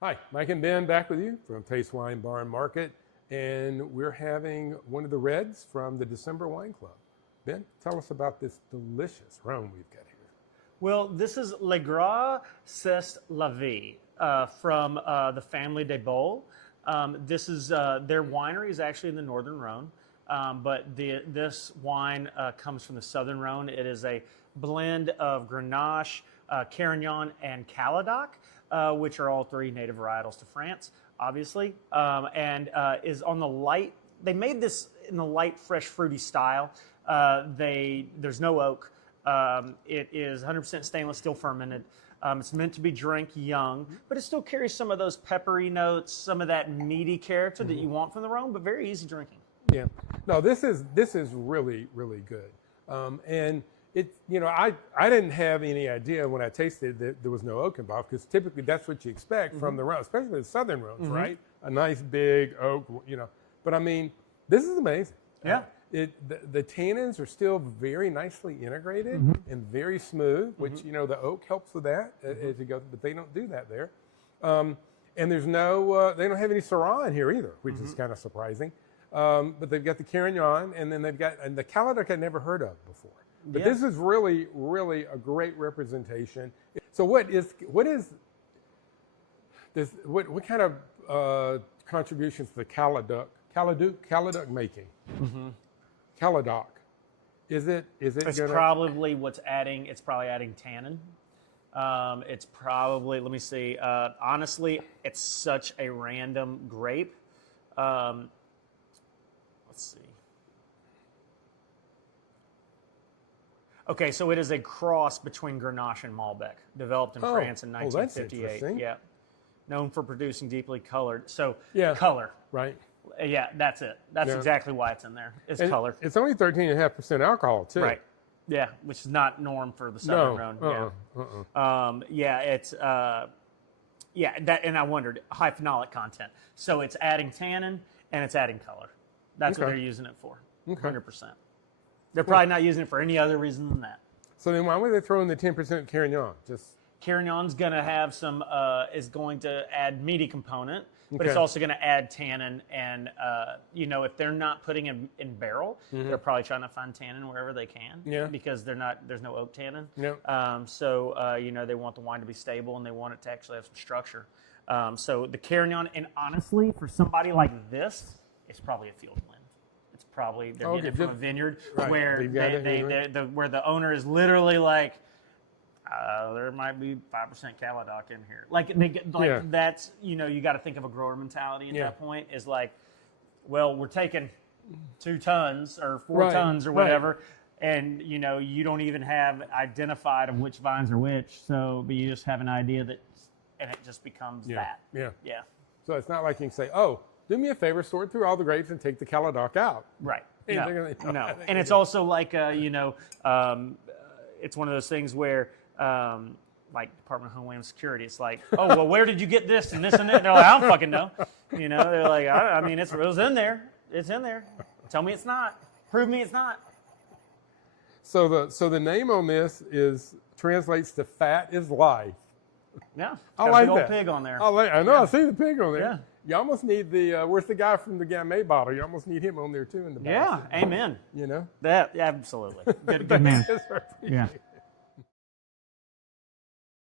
Hi, Mike and Ben back with you from Taste Wine Bar and Market, and we're having one of the reds from the December Wine Club. Ben, tell us about this delicious rum we've got here. Well, this is Le Gras c'est la vie from the Famille de Boel. This is their winery is actually in the Northern Rhone, but this wine comes from the Southern Rhone. It is a blend of Grenache, Carignan, and Caladoc, which are all three native varietals to France, obviously, and is on the light. They made this in the light, fresh, fruity style. There's no oak. It is 100% stainless steel fermented. It's meant to be drank young, but it still carries some of those peppery notes, some of that meaty character that you want from the Rhone, but very easy drinking. Yeah, no, this is really good, and it, I didn't have any idea when I tasted that there was no oak involved, because typically that's what you expect from the Rhone, especially the Southern Rhones, right? A nice big oak, But I mean, this is amazing. Yeah. The tannins are still very nicely integrated and very smooth, which the oak helps with that as you go, but they don't do that there. And there's no, they don't have any Syrah in here either, which is kind of surprising. But they've got the Carignan, and then they've got the Caladoc I'd never heard of before. But this is really a great representation. So what kind of contributions to the Caladoc making? Caladoc. It's probably what's adding. It's probably adding tannin. It's probably, let me see. Honestly, it's such a random grape. Let's see. Okay, so it is a cross between Grenache and Malbec, developed in France in 1958. Yeah, known for producing deeply colored. So color. Right. Yeah, that's it. That's exactly why it's in there. It's color. It's only 13.5% alcohol too. Right. Yeah, which is not norm for the Southern Rhone. It's that, and I wondered, high phenolic content. So it's adding tannin and it's adding color. That's what they're using it for. 100%. They're probably not using it for any other reason than that. So then why would they throw in the 10% Carignan? Carignan's going to have some, is going to add meaty component, but it's also going to add tannin. And, if they're not putting it in barrel, they're probably trying to find tannin wherever they can because there's no oak tannin. They want the wine to be stable and they want it to actually have some structure. So the Carignan, and honestly, for somebody like this, it's probably a field blend. It's probably, they're getting it from a vineyard where where the owner is literally like, there might be 5% Caladoc in here. That's, you got to think of a grower mentality at that point is like, well, we're taking 2 tons or 4 tons or whatever. And, you don't even have identified of which vines are which. So, but you just have an idea that, and it just becomes that. Yeah. Yeah. So it's not like you can say, oh, do me a favor, sort through all the grapes and take the Caladoc out. Right. No. And it's also like, it's one of those things where, like Department of Homeland Security, it's like, oh, well, where did you get this and this and that? They're like, I don't fucking know. They're like, I mean, it was in there. It's in there. Tell me it's not. Prove me it's not. So the name on this translates to fat is life. Yeah. I like old that. Pig on there. I know. I see the pig on there. Yeah. You almost need where's the guy from the Gamay bottle? You almost need him on there too in the back. Yeah. Amen. You know? That absolutely. Good man. Yes, sir. Yeah.